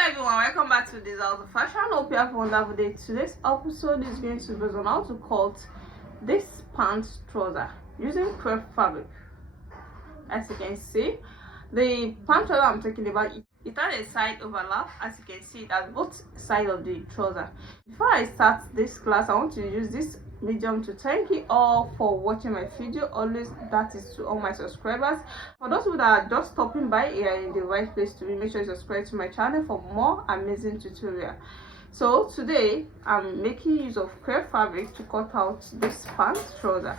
Hello everyone, welcome back to DIZHA Fashion. Hope you have a wonderful day. Today's episode is going to be on how to cut this pant trouser using crepe fabric. As you can see, the pant trouser I'm talking about, it has a side overlap. As you can see, it has both sides of the trouser. Before I start this class, I want to use this medium to thank you all for watching my video. Always, that is to all my subscribers. For those who that are just stopping by, you are in the right place to be. Make sure you subscribe to my channel for more amazing tutorial. So today I'm making use of crepe fabric to cut out this pant trouser.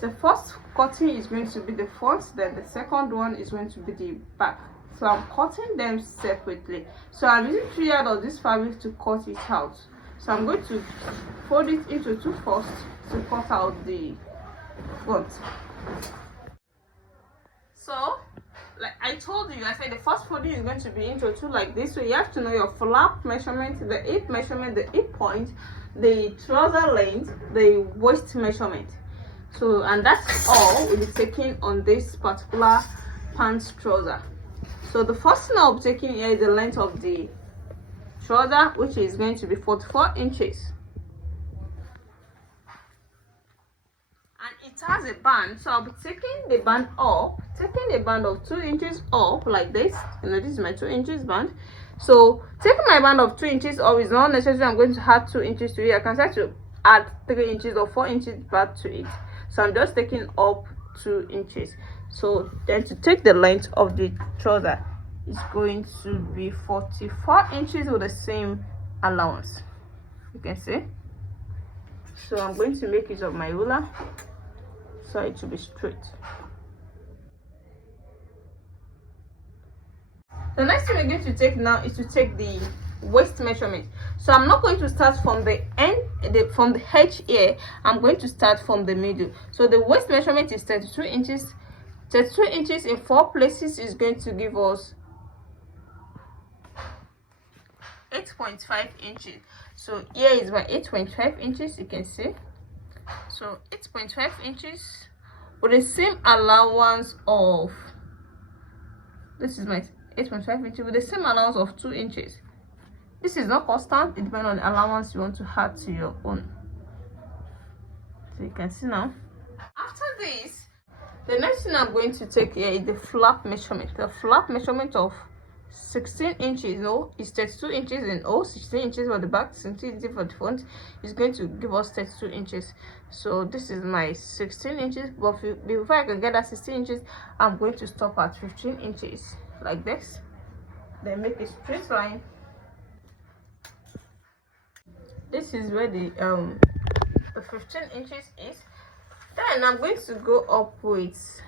The first cutting is going to be the front, then the second one is going to be the back. So I'm cutting them separately. So I'm using 3 yards of this fabric to cut it out. So I'm going to fold it into 2 first to cut out the front. So, like I told you, I said the first folding is going to be into 2 like this. So you have to know your flap measurement, the hip measurement, the hip point, the trouser length, the waist measurement. So, and that's all we'll be taking on this particular pants trouser. So the first thing I'll be taking here is the length of the trouser, which is going to be 44 inches, and it has a band. So I'll be taking the band up, taking a band of 2 inches up like this. You know, this is my 2 inches band. So taking my band of 2 inches up is not necessary I'm going to add 2 inches to it. I can start to add 3 inches or 4 inches back to it. So I'm just taking up 2 inches. So then to take the length of the trouser is going to be 44 inches with the same allowance, you can see. So I'm going to make use of my ruler so it will be straight. The next thing we're going to take now is to take the waist measurement. So I'm not going to start from the end, from the edge here. I'm going to start from the middle. So the waist measurement is 32 inches. 32 inches in 4 places is going to give us 8.5 inches. So here is my 8.5 inches, you can see. So 8.5 inches with the same allowance of, this is my 8.5 inches with the same allowance of 2 inches. This is not constant, it depends on the allowance you want to add to your own. So you can see now. After this, the next thing I'm going to take here is the flap measurement. The flap measurement of 16 inches, no, is 32 inches in all, 16 inches for the back, 16 inches for the front. Is going to give us 32 inches. So this is my 16 inches, but before I can get that 16 inches, I'm going to stop at 15 inches like this, then make a straight line. This is where the 15 inches is. Then I'm going to go up with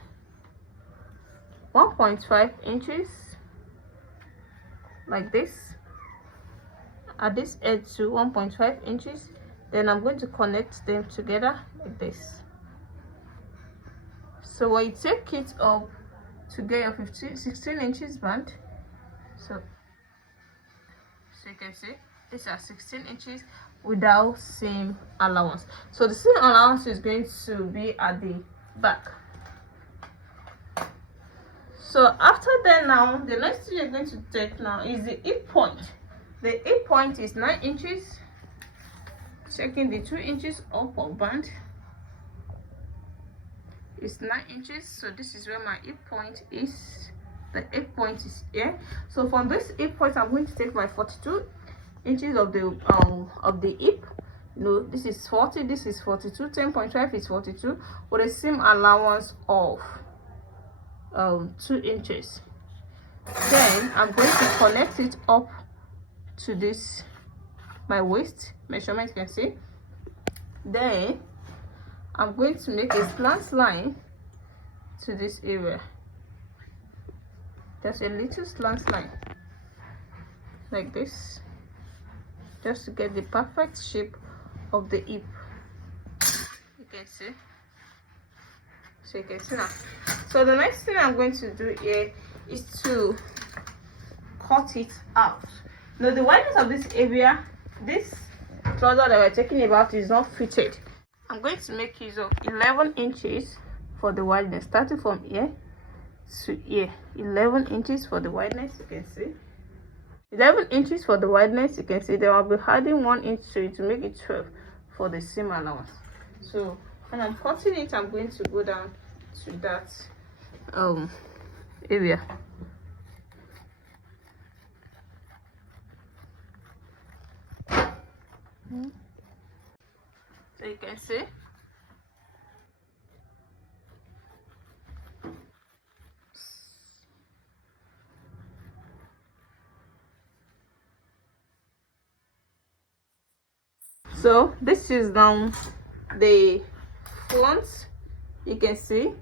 1.5 inches like this, at this edge to 1.5 inches. Then I'm going to connect them together like this. So when you take it up to get your 16 inches band, so you can see these are 16 inches without seam allowance. So the seam allowance is going to be at the back. So after that, now the next thing you're going to take now is the hip point. The hip point is 9 inches. Checking the 2 inches up of band, it's 9 inches. So this is where my hip point is. The hip point is here. So from this hip point, I'm going to take my 42 inches of the hip. You know, this is 40, this is 42, 10.5 is 42 with the same allowance of 2 inches. Then I'm going to connect it up to this, my waist measurement, you can see. Then I'm going to make a slant line to this area. There's a little slant line like this, just to get the perfect shape of the hip, you can see. So you can see now. So the next thing I'm going to do here is to cut it out. Now the wideness of this area, this trouser that we're talking about, is not fitted. I'm going to make use of 11 inches for the wideness, starting from here to here. 11 inches for the wideness, you can see. 11 inches for the wideness. You can see they will be adding 1 inch to it to make it 12 for the seam allowance. So when I'm cutting it, I'm going to go down to that area. So you can see so this is now the front. You can see,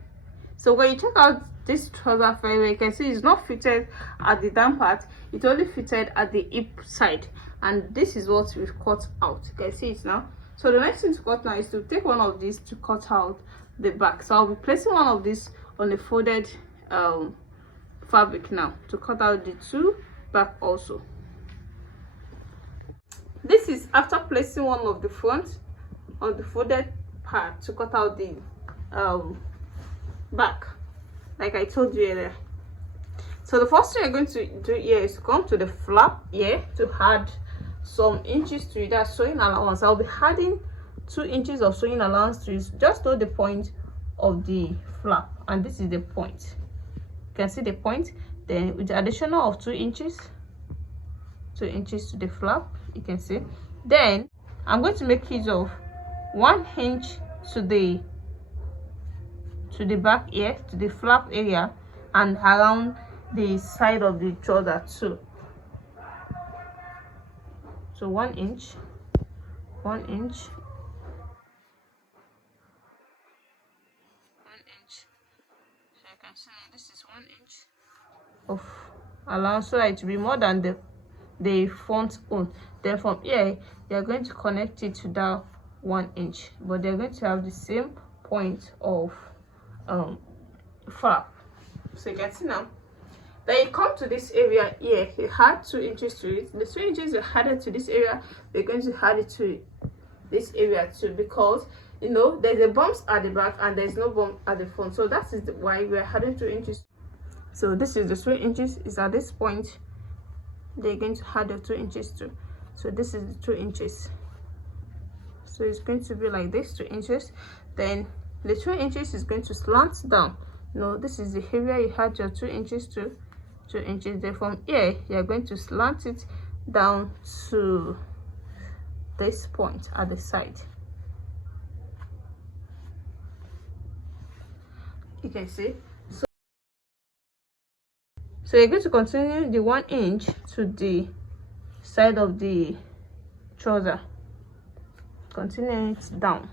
so when you check out this trouser very well, you can see it's not fitted at the down part, it's only fitted at the hip side, and this is what we've cut out. You can see it now. So the next thing to cut now is to take one of these to cut out the back. So I'll be placing one of these on the folded fabric now to cut out the two back also. This is after placing one of the front on the folded part to cut out the back, like I told you earlier. So the first thing you're going to do here is to come to the flap here to add some inches to it. That's sewing allowance. I'll be adding 2 inches of sewing allowance to it, just to the point of the flap, and this is the point. You can see the point. Then with the additional of 2 inches to the flap, you can see. Then I'm going to make use of 1 inch to the back here, to the flap area, and around the side of the trouser too. So 1 inch, 1 inch, 1 inch. So you can see this is 1 inch of allowance, so that it will be more than the front own. Then from here you're going to connect it to that 1 inch, but they're going to have the same point of flap. So you can see now. Then you come to this area here, you add 2 inches to it. The 2 inches you added to this area, we're going to add it to this area too, because you know there's a bumps at the back and there's no bump at the front. So that is why we're adding 2 inches. So this is the 2 inches, is at this point they're going to add the 2 inches to. So this is the 2 inches. So it's going to be like this, 2 inches. Then the 2 inches is going to slant down. No, this is the area you had your 2 inches to. 2 inches. Then from here you're going to slant it down to this point at the side. You can see. So you're going to continue the 1 inch to the side of the trouser, continue it down.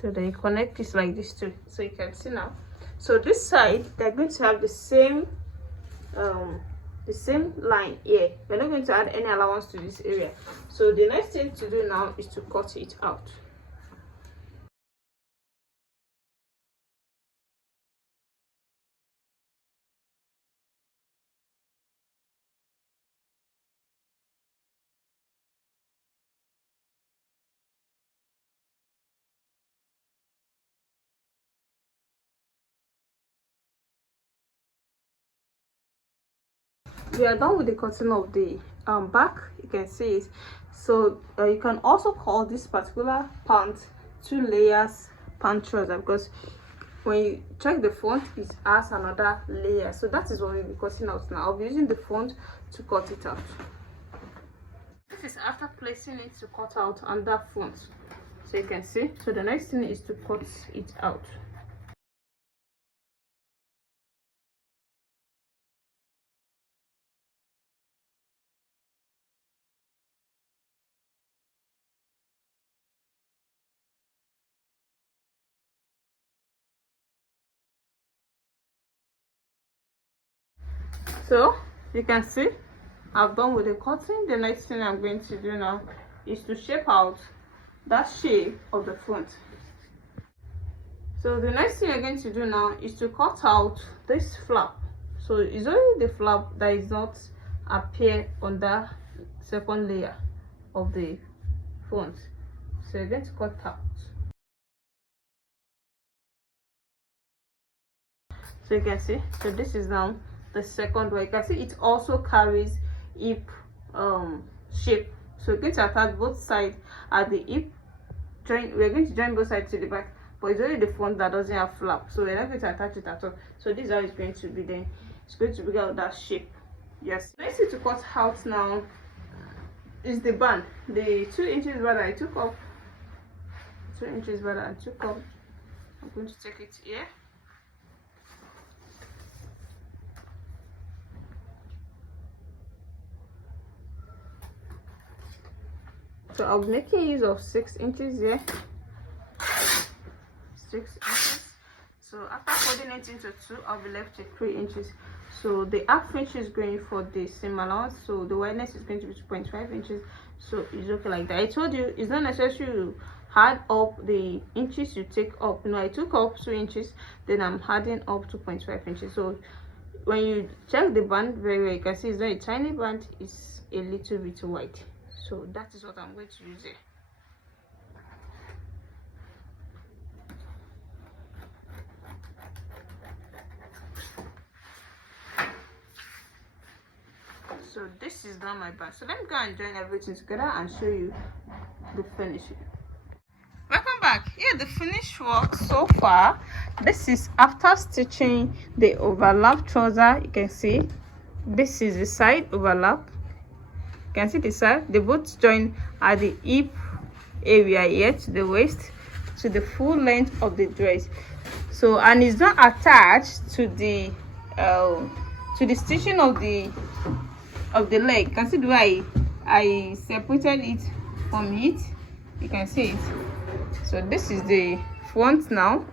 So then you connect this like this too, so you can see now. So this side they're going to have the same line here. We're not going to add any allowance to this area. So the next thing to do now is to cut it out. We are done with the cutting of the back. You can see it. So you can also call this particular pant 2 layers pant trouser, because when you check the front it has another layer. So that is what we'll be cutting out now. I'll be using the front to cut it out. This is after placing it to cut out under front, so you can see. So the next thing is to cut it out. So you can see I've done with the cutting. The next thing I'm going to do now is to shape out that shape of the front. So the next thing you're going to do now is to cut out this flap. So it's only the flap that is not appear on the second layer of the front. So you're going to cut out. So you can see, so this is now the second one. You can see it also carries hip shape. So we're going to attach both sides at the hip. We're going to join both sides to the back, but it's only the front that doesn't have flap, so we're not going to attach it at all. So this is how it's going to be. Then it's going to bring out that shape. Yes, next thing to cut out now is the band, the 2 inches band I took off. 2 inches band I took off. I'm going to take it here. So I'll be making use of 6 inches here. 6 inches. So after folding it into 2, I'll be left with 3 inches. So the half inch is going for the seam allowance. So the wideness is going to be 2.5 inches. So it's okay like that. I told you it's not necessary to add up the inches you take up. You know, I took up 2 inches, then I'm adding up 2.5 inches. So when you check the band very well, you can see it's not a tiny band, it's a little bit wide. So that is what I'm going to use here. So this is now my band. So let me go and join everything together and show you the finishing. Welcome back. Here the finished work so far. This is after stitching the overlap trouser. You can see this is the side overlap. You can see the side. They both join at the hip area here to the waist, to the full length of the dress. So, and it's not attached to the stitching of the leg. You can see the way I separated it from it. You can see it. So this is the front now.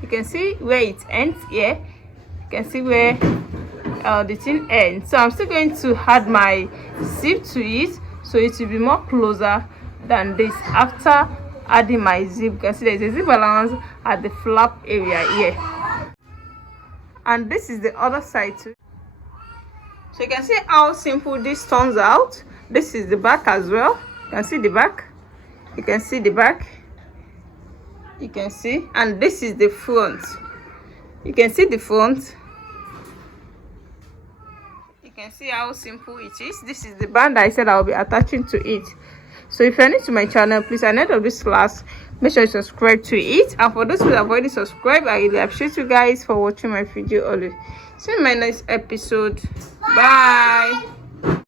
You can see where it ends here. You can see where the thing ends. So I'm still going to add my zip to it, so it will be more closer than this. After adding my zip, you can see there's a zip allowance at the flap area here, and this is the other side too. So you can see how simple this turns out. This is the back as well. You can see the back. You can see the back. You can see, and this is the front. You can see the front. You can see how simple it is. This is the band I said I'll be attaching to it. So if you're new to my channel, please, at the end of this class, make sure you subscribe to it. And for those who have already subscribed, I really appreciate you guys for watching my video always. See you in my next episode. Bye.